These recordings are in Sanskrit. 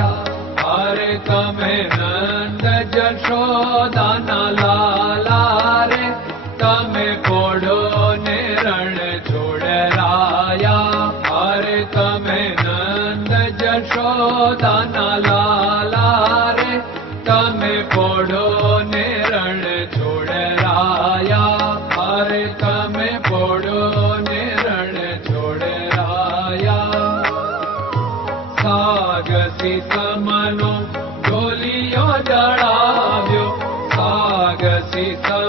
हरे तमे नन्द यशो दाना रे। तमे पोढो नेरणोडा हरे तमे नन्द यशो दाना ला तमे पोढो so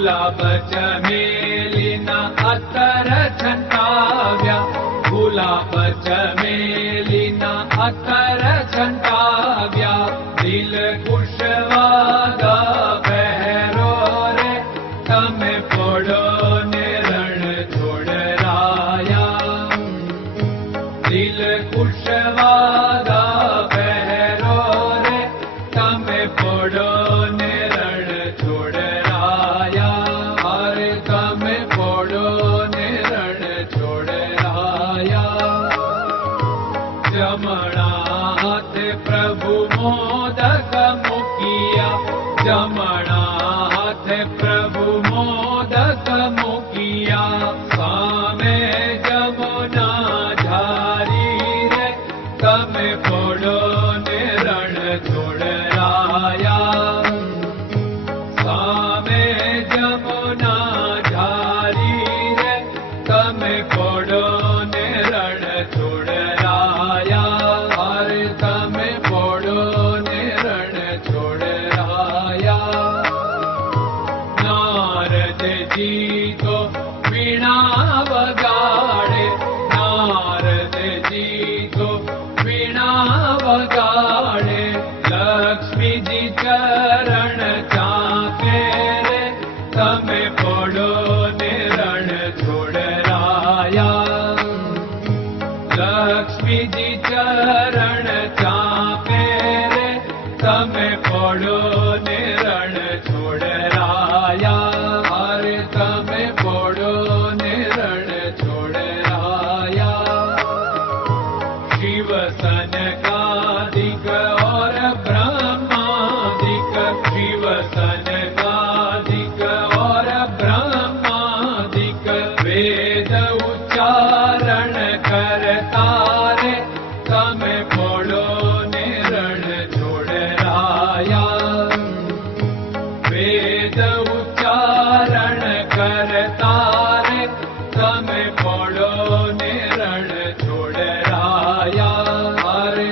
गुलाब चमेलिना अतर छन्ताव्या गुलाब चमेलिना अतर छन्ताव्या दिल कुशवादा जलिना रे तमे पड किया जमुना झारी रे तब ने रण छोड़ाया सामे जमुना झारी रे तब पड़ो लक्ष्मीजी रे तमे पड़ो।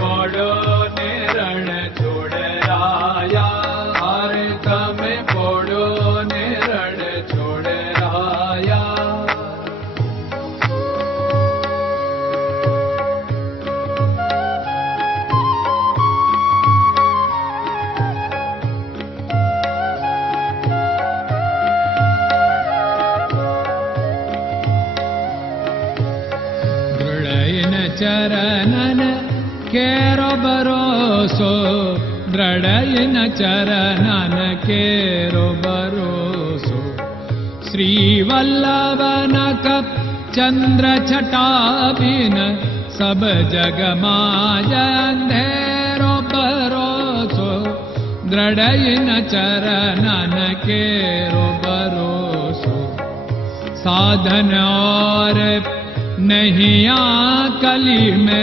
我勒。दृढय न चरन केरो भरोसो श्रीवल्लभ चन्द्रटाबिन सब जगमाजेरो भरोसो दृढय न चरन केरो भरोसो साधन और नही मे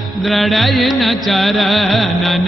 दृढयिन चरणन